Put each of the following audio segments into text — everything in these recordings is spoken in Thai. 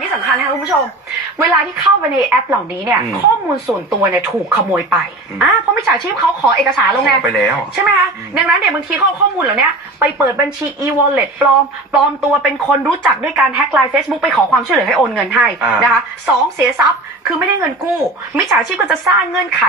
งที่สำคัญนะคะคุณผู้ชม เวลาที่เข้าไปในแอปเหล่านี้เนี่ย อืม ข้อมูลส่วนตัวเนี่ยถูกขโมยไปอืมอ่าเพราะมิจฉาชีพเขาขอเอกสารลงขไงอไปแล้ว ใช่ไหมคะ ดังนั้นเนี่ยบางทีเขาเอาข้อมูลเหล่านี้ไปเปิดบัญชี e-wallet ปลอม ปลอมตัวเป็นคนรู้จักด้วยการแฮ็กไลน์ Facebook ไปขอความช่วยเหลือให้โอนเงินให้อ่าน นะคะสองเสียทรัพย์ คือไม่ได้เงินกู้ มิจฉาชีพก็จะสร้างเงื่อนไข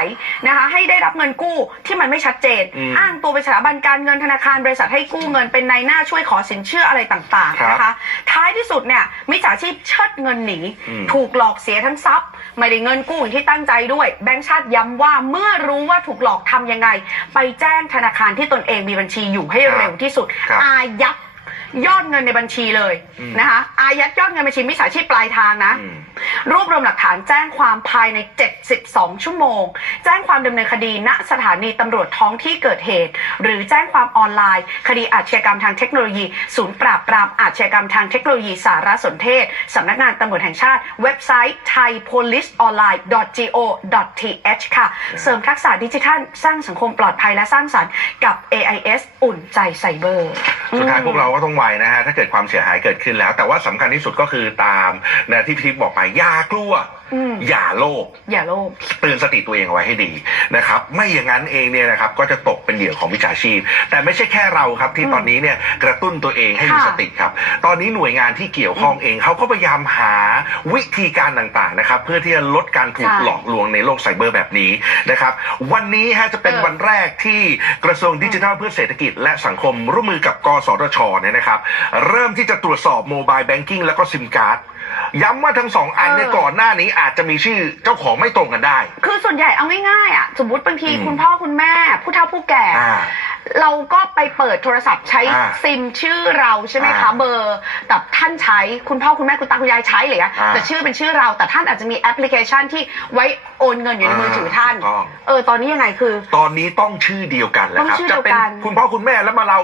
นะคะให้ได้รับเงินกู้ที่มันไม่ชัดเจน อืมอ้างตัวเป็นสถาบันการเงินธนาคารบริษัทให้กู้เงินเป็นนายหน้าช่วยขอสินเชื่ออะไรต่างครับๆนะคะ ท้าย ที่สุดเนี่ยมิจฉาชีพเชิดเงินหนี อืม ถูกหลอกเสียทั้งทรัพย์ ไม่ได้เงินกู้อย่างที่ตั้งใจด้วย แบงก์ชาติย้ำว่าเมื่อรู้ว่าถูกหลอกทำยังไง ไปแจ้งธนาคารที่ตนเองมีบัญชีอยู่ให้เร็วที่สุด ครับอายัด ยอดเงินในบัญชีเลยอืม นะคะอายัดยอดเงินบัญชีมิจฉาชีพปลายทางนะ อืม รวบรวมหลักฐานแจ้งความภายใน 72 ชั่วโมง แจ้งความดำเนินคดีณสถานีตำรวจท้องที่เกิดเหตุ หรือแจ้งความออนไลน์ คดีอาชญากรรมทางเทคโนโลยี ศูนย์ปราบปรามอาชญากรรมทางเทคโนโลยีสารสนเทศสำนักงานตำรวจแห่งชาติ เว็บไซต์ thaipoliceonline.go.th ค่ะ เสริมทักษะดิจิทัล สร้างสังคมปลอดภัยและสร้างสรรค์กับ AIS อุ่นใจไซเบอร์ สุดท้ายพวกเราก็ต้องไวนะฮะถ้าเกิดความเสียหายเกิดขึ้นแล้ว แต่ว่าสำคัญที่สุดก็คือตามนะที่พีทบอกไปอย่ากลัว อืมอย่าโลภอย่าโลภ เตือนสติตัวเองเอาไว้ให้ดีนะครับ ไม่อย่างนั้นเองเนี่ยนะครับก็จะตกเป็นเหยื่อของมิจฉาชีพ แต่ไม่ใช่แค่เราครับที่ตอนนี้เนี่ยกระตุ้นตัวเองให้มีค่ะสติครับ ตอนนี้หน่วยงานที่เกี่ยวข้องเองเขาก็พยายามหาวิธีการต่างๆนะครับ เพื่อที่จะลดการถูกใช่หลอกลวงในโลกไซเบอร์แบบนี้นะครับ วันนี้ฮะจะเป็นเออ วันแรกที่กระทรวงดิจิทัลเพื่อเศรษฐกิจ และสังคมร่วมมือกับกสทชเนี่ยนะครับ เริ่มที่จะตรวจสอบโมบายแบงกิ้งแล้วก็ซิมการ์ด ย้ำว่าทั้งสองอันเนี่ยเออ ก่อนหน้านี้อาจจะมีชื่อเจ้าของไม่ตรงกันได้ คือส่วนใหญ่เอาง่ายๆอะ สมมติบางทีอืม คุณพ่อคุณแม่ ผู้เฒ่าผู้แก่ อ่า เราก็ไปเปิดโทรศัพท์ใช้อ่าซิมชื่อเราใช่ไหมคะอ่าเบอร์ แต่ท่านใช้คุณพ่อคุณแม่คุณตาคุณยายใช้เลยอะอ่าแต่ชื่อเป็นชื่อเราแต่ท่านอาจจะมีแอปพลิเคชันที่ไว้โอนเงินอยู่ในมือถือท่านถูกต้อง เออตอนนี้ยังไงคือ ตอนนี้ต้องชื่อเดียวกันแล้วครับ ต้องชื่อจะเดียวเป็นกันคุณพ่อคุณแม่แล้วมาเรา